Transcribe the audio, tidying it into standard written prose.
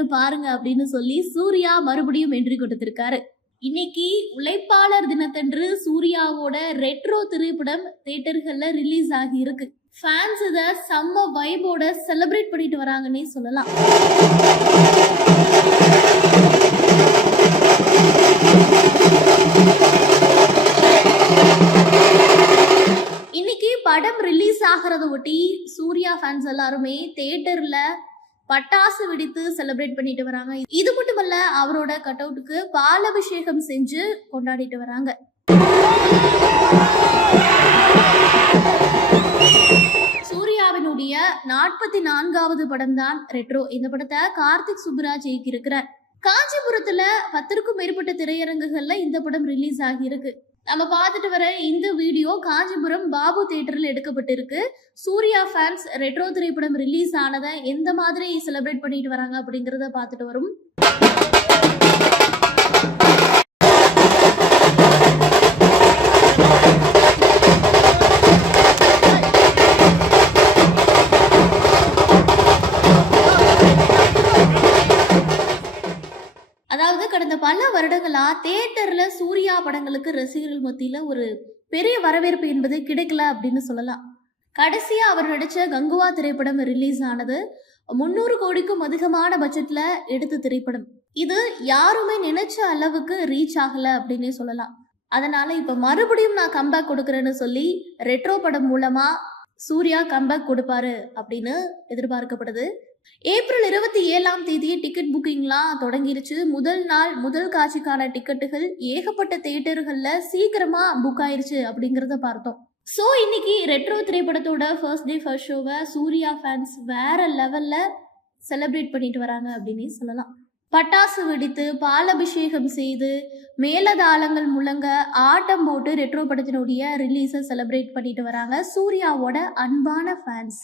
இருக்குன்னு பாருங்க அப்படின்னு சொல்லி சூர்யா மறுபடியும் என்ட்ரி கொடுத்திருக்காரு. இன்னைக்கு உழைப்பாளர் தினத்தன்று சூர்யாவோட ரெட்ரோ திரைப்படம் தியேட்டர்கள்ல ரிலீஸ் ஆகி இருக்கு. ஃபேன்ஸ் இத செம்ம வைபோட செலிப்ரேட் பண்ணிட்டு வராங்கன்னே சொல்லலாம். இன்னைக்கு படம் ரிலீஸ் ஆகிறத ஒட்டி சூர்யா ஃபேன்ஸ் எல்லாருமே தியேட்டர்ல பட்டாசு வெடித்து செலிப்ரேட் பண்ணிட்டு வராங்க. இது மட்டுமல்ல, அவரோட கட் அவுட்டுக்கு பாலாபிஷேகம் செஞ்சு கொண்டாடிட்டு வராங்க. சூர்யாவினுடைய 44வது படம் தான் ரெட்ரோ. இந்த படத்தை கார்த்திக் சுப்புராஜ் இயக்கியிருக்கிறார். காஞ்சிபுரத்துல 10க்கும் மேற்பட்ட திரையரங்குகள்ல இந்த படம் ரிலீஸ் ஆகி இருக்கு. நம்ம பார்த்துட்டு வர இந்த வீடியோ காஞ்சிபுரம் பாபு தியேட்டர்ல எடுக்கப்பட்டிருக்கு. சூர்யா ஃபேன்ஸ் ரெட்ரோ திரைப்படம் ரிலீஸ் ஆனதை எந்த மாதிரி செலிப்ரேட் பண்ணிட்டு வராங்க அப்படிங்கறத பார்த்துட்டு வரும். அதாவது கடந்த பல வருடங்களா தியேட்டர்ல சூர்யா படங்களுக்கு ரசிகர்கள் மத்தியில ஒரு பெரிய வரவேற்பு என்பது கிடைக்கல அப்படின்னு சொல்லலாம். கடைசியா அவர் நடிச்ச கங்குவா திரைப்படம் ரிலீஸ் ஆனது 300 கோடிக்கும் அதிகமான பட்ஜெட்ல எடுத்த திரைப்படம். இது யாருமே நினைச்ச அளவுக்கு ரீச் ஆகல அப்படின்னே சொல்லலாம். அதனால இப்ப மறுபடியும் நான் கம்பேக் கொடுக்கறேன்னு சொல்லி ரெட்ரோ படம் மூலமா சூர்யா கம்பேக் கொடுப்பாரு அப்படின்னு எதிர்பார்க்கப்படுது. ஏப்ரல் 27ஆம் தேதி டிக்கெட் புக்கிங்லாம் தொடங்கிருச்சு. முதல் நாள் முதல் காட்சிக்கான டிக்கெட்டுகள் ஏகப்பட்ட தியேட்டர்கள்ல சீக்கிரமா புக் ஆயிருச்சு அப்படிங்கறத பார்த்தோம். சோ இன்னைக்கு ரெட்ரோ திரைப்படத்தோட ஃபர்ஸ்ட் டே ஃபர்ஸ்ட் ஷோவை சூர்யா ஃபேன்ஸ் வேற லெவல்ல செலிப்ரேட் பண்ணிட்டு வராங்க அப்படின்னு சொல்லலாம். பட்டாசு வெடித்து பாலாபிஷேகம் செய்து மேலதாளங்கள் முழங்க ஆட்டம் போட்டு ரெட்ரோ படத்தினுடைய ரிலீஸை செலிப்ரேட் பண்ணிட்டு வராங்க சூர்யாவோட அன்பான ஃபேன்ஸ்.